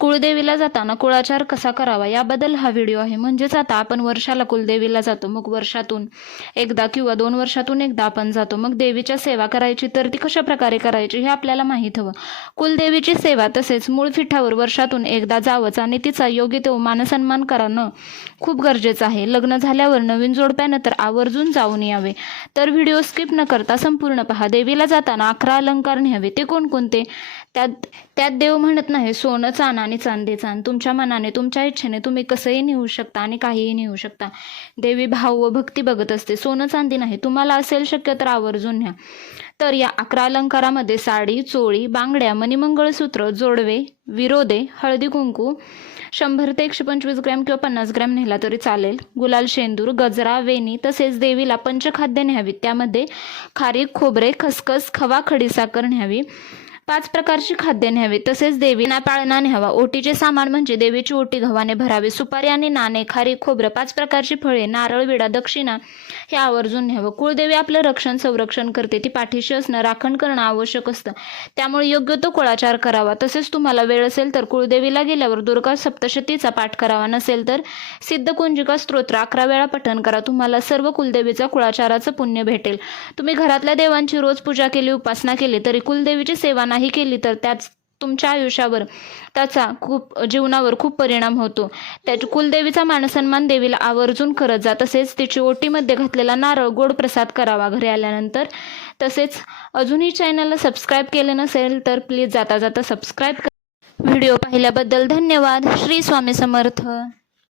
कुळदेवीला जाताना कुळाचार कसा करावा? याबद्दल हा व्हिडिओ आहे. म्हणजेच आता आपण वर्षाला कुलदेवीला जातो. मग वर्षातून एकदा किंवा दोन वर्षातून एकदा आपण जातो. मग देवीच्या सेवा करायची तर ती कशा प्रकारे करायची हे आपल्याला माहीत हवं. कुलदेवीची सेवा तसेच मूळ पीठावर वर्षातून एकदा जावंच आणि तिचा योग्य तो मानसन्मान करणं खूप गरजेचं आहे. लग्न झाल्यावर नवीन जोडप्यानं तर आवर्जून जाऊन यावे. तर व्हिडिओ स्किप न करता संपूर्ण पहा. देवीला जाताना अकरा अलंकार न्यावे. ते कोणकोणते? त्यात त्यात देव म्हणत नाही सोनं चान आणि चांदे चान. तुमच्या मनाने तुमच्या इच्छेने तुम्ही कसंही नेऊ शकता आणि काहीही नेऊ शकता. देवी भाव व भक्ती बघत असते. सोनं चांदी नाही. तुम्हाला असेल शक्य तर आवर्जून न्या. तर या अकरा अलंकारामध्ये साडी चोळी बांगड्या मणिमंगळसूत्र जोडवे विरोधे हळदी कुंकू शंभर ते एकशे पंचवीस ग्रॅम किंवा पन्नास ग्रॅम नेला तरी चालेल. गुलाल शेंदूर गजरा वेणी तसेच देवीला पंचखाद्य न्यावीत त्यामध्ये खारीक खोबरे खसखस खवा खडीसाखर न्यावी. पाच प्रकारची खाद्य न्यावे. तसेच देवीना पाळणा न्यावा. ओटीचे सामान म्हणजे देवीची ओटी गव्हाने भरावे. सुपारी आणि नाणे खारी खोबरं पाच प्रकारची फळे नारळ विडा दक्षिणा हे आवर्जून न्यावं. कुळदेवी आपलं रक्षण संरक्षण करते. ती पाठीशी असणं राखण करणं आवश्यक असतं. त्यामुळे योग्य तो कुळाचार करावा. तसेच तुम्हाला वेळ असेल तर कुळदेवीला गेल्यावर दुर्गा सप्तशतीचा पाठ करावा. नसेल तर सिद्ध कुंजिका स्तोत्र अकरा वेळा पठण करा. तुम्हाला सर्व कुलदेवीचा कुळाचाराचं पुण्य भेटेल. तुम्ही घरातल्या देवांची रोज पूजा केली उपासना केली तरी कुलदेवीची सेवा नाही केली तर त्याच तुमच्या आयुष्यावर त्याचा खूप जीवनावर खूप परिणाम होतो. त्याची कुलदेवीचा मानसन्मान देवीला आवर्जून करत जा. तसेच तिची ओटीमध्ये घातलेला नारळ गोड प्रसाद करावा घरी आल्यानंतर. तसेच अजूनही चॅनलला सबस्क्राईब केले नसेल तर प्लीज जाता जाता सबस्क्राईब व्हिडिओ पाहिल्याबद्दल धन्यवाद. श्री स्वामी समर्थ.